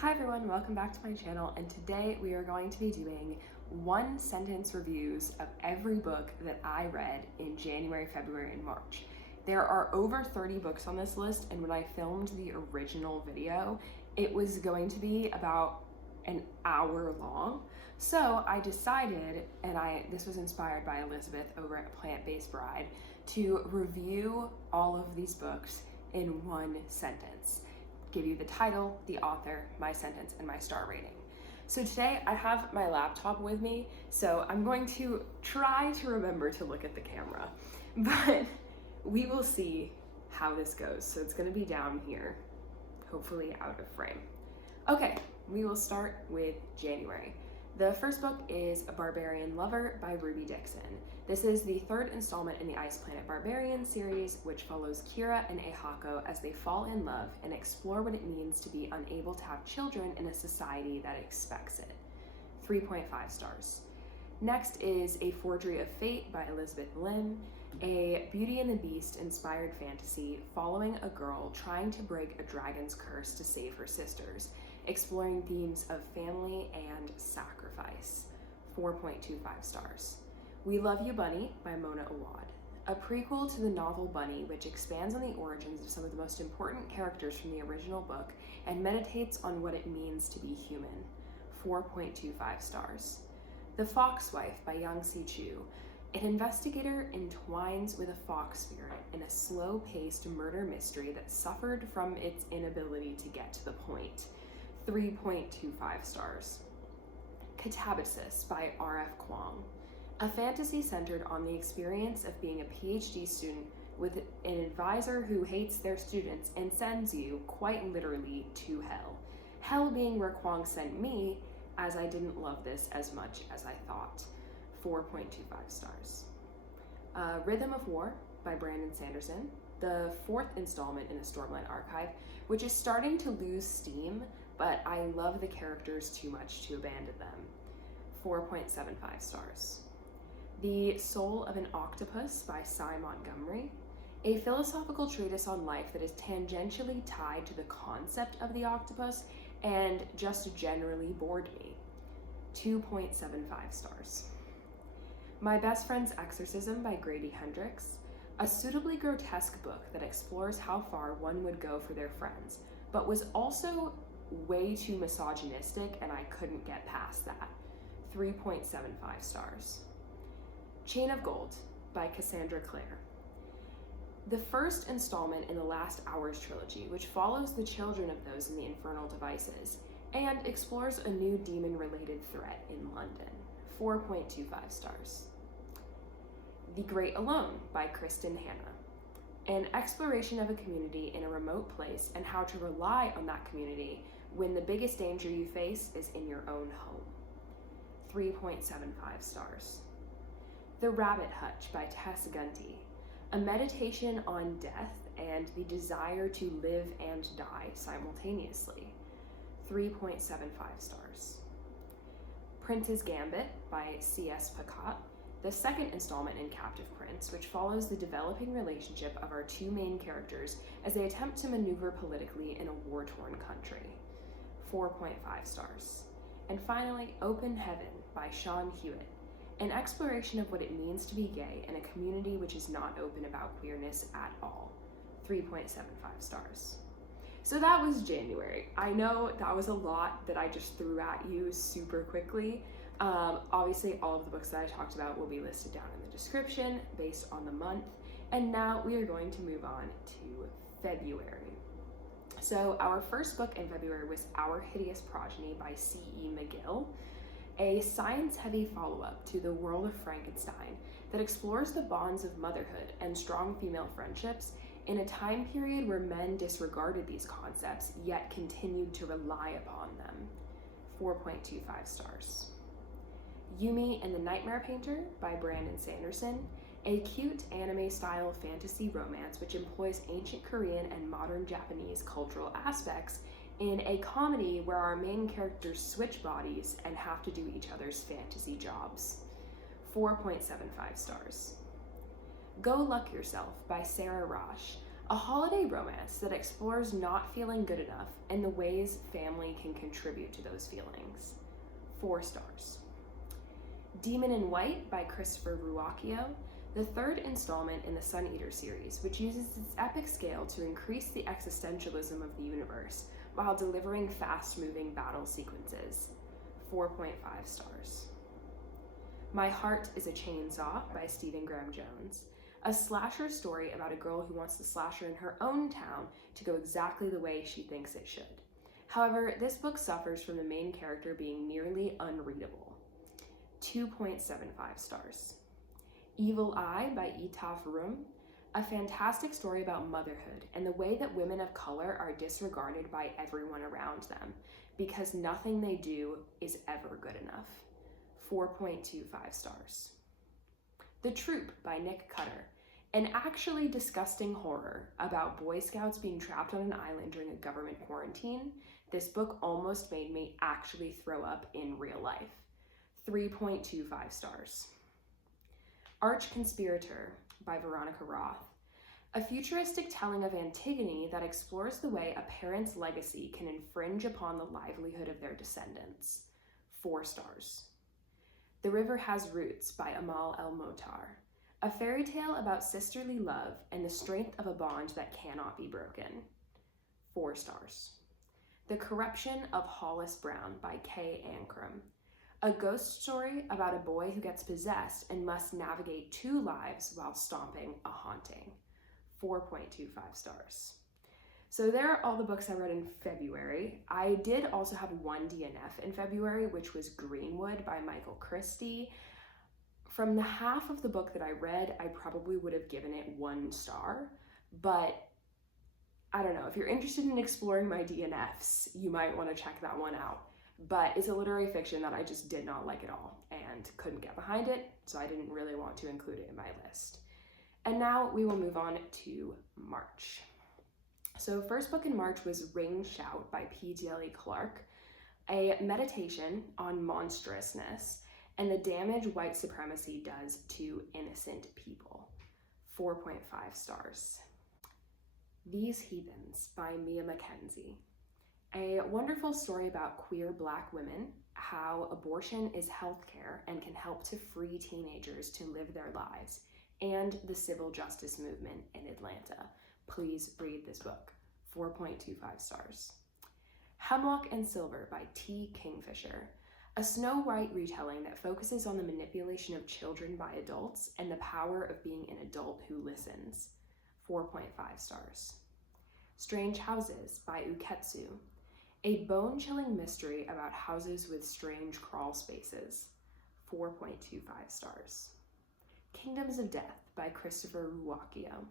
Hi everyone, welcome back to my channel, and today we are going to be doing one sentence reviews of every book that I read in January, February, and March. There are over 30 books on this list, and when I filmed the original video, it was going to be about an hour long. So I decided, and this was inspired by Elizabeth over at Plant-Based Bride, to review all of these books in one sentence. Give you the title, the author, my sentence, and my star rating. So today I have my laptop with me, so I'm going to try to remember to look at the camera, but we will see how this goes. So it's going to be down here, hopefully out of frame. Okay, we will start with January. The first book is Barbarian Lover by Ruby Dixon. This is the third installment in the Ice Planet Barbarian series, which follows Kira and Ehako as they fall in love and explore what it means to be unable to have children in a society that expects it. 3.5 stars. Next is A Forgery of Fate by Elizabeth Lim, a Beauty and the Beast inspired fantasy following a girl trying to break a dragon's curse to save her sisters, exploring themes of family and sacrifice. 4.25 stars. We Love You Bunny by Mona Awad, a prequel to the novel Bunny, which expands on the origins of some of the most important characters from the original book and meditates on what it means to be human. 4.25 stars. The Fox Wife by Yang Si Chu. An investigator entwines with a fox spirit in a slow-paced murder mystery that suffered from its inability to get to the point. 3.25 stars. Katabasis by R.F. Kuang. A fantasy centered on the experience of being a PhD student with an advisor who hates their students and sends you, quite literally, to hell. Hell being where Kuang sent me, as I didn't love this as much as I thought. 4.25 stars. Rhythm of War by Brandon Sanderson, the fourth installment in the Stormlight archive, which is starting to lose steam, but I love the characters too much to abandon them. 4.75 stars. The Soul of an Octopus by Cy Montgomery, a philosophical treatise on life that is tangentially tied to the concept of the octopus and just generally bored me. 2.75 stars. My Best Friend's Exorcism by Grady Hendrix, a suitably grotesque book that explores how far one would go for their friends, but was also way too misogynistic and I couldn't get past that. 3.75 stars. Chain of Gold by Cassandra Clare. The first installment in the Last Hours trilogy, which follows the children of those in the Infernal Devices and explores a new demon-related threat in London. 4.25 stars. The Great Alone by Kristen Hanna. An exploration of a community in a remote place and how to rely on that community when the biggest danger you face is in your own home. 3.75 stars. The Rabbit Hutch by Tess Gunty, a meditation on death and the desire to live and die simultaneously. 3.75 stars. Prince's Gambit by C.S. Pacat, the second installment in Captive Prince, which follows the developing relationship of our two main characters as they attempt to maneuver politically in a war-torn country. 4.5 stars. And finally, Open Heaven by Sean Hewitt, an exploration of what it means to be gay in a community which is not open about queerness at all. 3.75 stars. So that was January. I know that was a lot that I just threw at you super quickly. Obviously, all of the books that I talked about will be listed down in the description based on the month. And now we are going to move on to February. So our first book in February was Our Hideous Progeny by C.E. McGill, a science-heavy follow-up to The World of Frankenstein that explores the bonds of motherhood and strong female friendships in a time period where men disregarded these concepts yet continued to rely upon them. 4.25 stars. Yumi and the Nightmare Painter by Brandon Sanderson, a cute anime-style fantasy romance which employs ancient Korean and modern Japanese cultural aspects in a comedy where our main characters switch bodies and have to do each other's fantasy jobs. 4.75 stars. Go Luck Yourself by Sarah Rosh, A holiday romance that explores not feeling good enough and the ways family can contribute to those feelings. 4 stars. Demon in White by Christopher Ruocchio, the 3rd installment in the Sun Eater series, which uses its epic scale to increase the existentialism of the universe while delivering fast-moving battle sequences. 4.5 stars. My Heart is a Chainsaw by Stephen Graham Jones, a slasher story about a girl who wants the slasher in her own town to go exactly the way she thinks it should. However, this book suffers from the main character being nearly unreadable. 2.75 stars. Evil Eye by Itaf Rum, a fantastic story about motherhood and the way that women of color are disregarded by everyone around them because nothing they do is ever good enough. 4.25 stars. The Troop by Nick Cutter, an actually disgusting horror about Boy Scouts being trapped on an island during a government quarantine. This book almost made me actually throw up in real life. 3.25 stars. Arch-Conspirator by Veronica Roth, a futuristic telling of Antigone that explores the way a parent's legacy can infringe upon the livelihood of their descendants. 4 stars. The River Has Roots by Amal El-Motar, a fairy tale about sisterly love and the strength of a bond that cannot be broken. 4 stars. The Corruption of Hollis Brown by Kay Ancrum, a ghost story about a boy who gets possessed and must navigate 2 lives while stomping a haunting. 4.25 stars. So there are all the books I read in February. I did also have one DNF in February, which was Greenwood by Michael Christie. From the half of the book that I read, I probably would have given it 1 star, but I don't know, if you're interested in exploring my DNFs, you might want to check that one out. But it's a literary fiction that I just did not like at all and couldn't get behind it, so I didn't really want to include it in my list. And now we will move on to March. So first book in March was Ring Shout by P. Deli Clark, a meditation on monstrousness and the damage white supremacy does to innocent people. 4.5 stars. These Heathens by Mia Mackenzie, a wonderful story about queer Black women, how abortion is healthcare and can help to free teenagers to live their lives, and the civil justice movement in Atlanta. Please read this book. 4.25 stars. Hemlock and Silver by T. Kingfisher, a Snow White retelling that focuses on the manipulation of children by adults and the power of being an adult who listens. 4.5 stars. Strange Houses by Uketsu, a bone-chilling mystery about houses with strange crawl spaces. 4.25 stars. Kingdoms of Death by Christopher Ruocchio,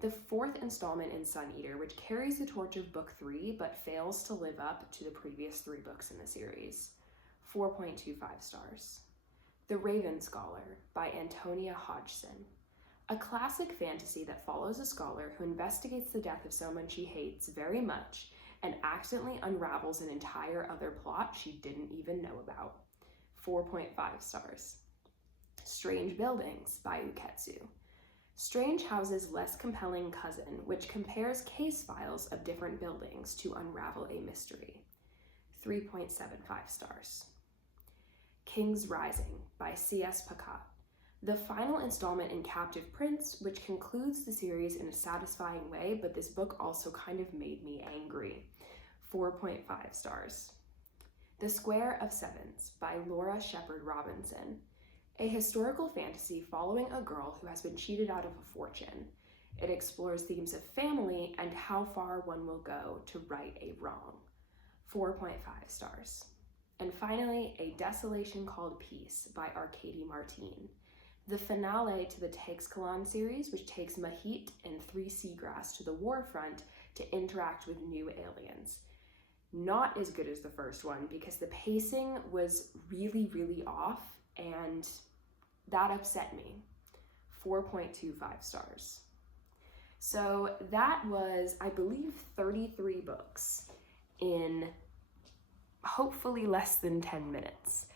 the 4th installment in Sun Eater, which carries the torch of book 3 but fails to live up to the previous 3 books in the series. 4.25 stars. The Raven Scholar by Antonia Hodgson, a classic fantasy that follows a scholar who investigates the death of someone she hates very much and accidentally unravels an entire other plot she didn't even know about. 4.5 stars. Strange Buildings by Uketsu, Strange House's less compelling cousin, which compares case files of different buildings to unravel a mystery. 3.75 stars. King's Rising by C.S. Pacat, the final installment in Captive Prince, which concludes the series in a satisfying way, but this book also kind of made me angry. 4.5 stars. The Square of Sevens by Laura Shepard Robinson, a historical fantasy following a girl who has been cheated out of a fortune. It explores themes of family and how far one will go to right a wrong. 4.5 stars. And finally, A Desolation Called Peace by Arkady Martine, the finale to the Taix-Kalan series, which takes Mahit and 3 Seagrass to the war front to interact with new aliens. Not as good as the first one because the pacing was really, really off, and that upset me. 4.25 stars. So that was, I believe, 33 books in hopefully less than 10 minutes.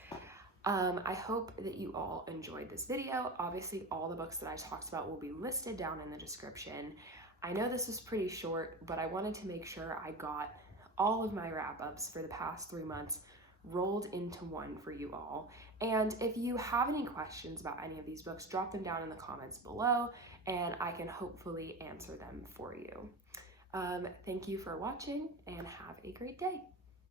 I hope that you all enjoyed this video. Obviously, all the books that I talked about will be listed down in the description. I know this is pretty short, but I wanted to make sure I got all of my wrap-ups for the past 3 months rolled into one for you all. And if you have any questions about any of these books, drop them down in the comments below and I can hopefully answer them for you. Thank you for watching and have a great day.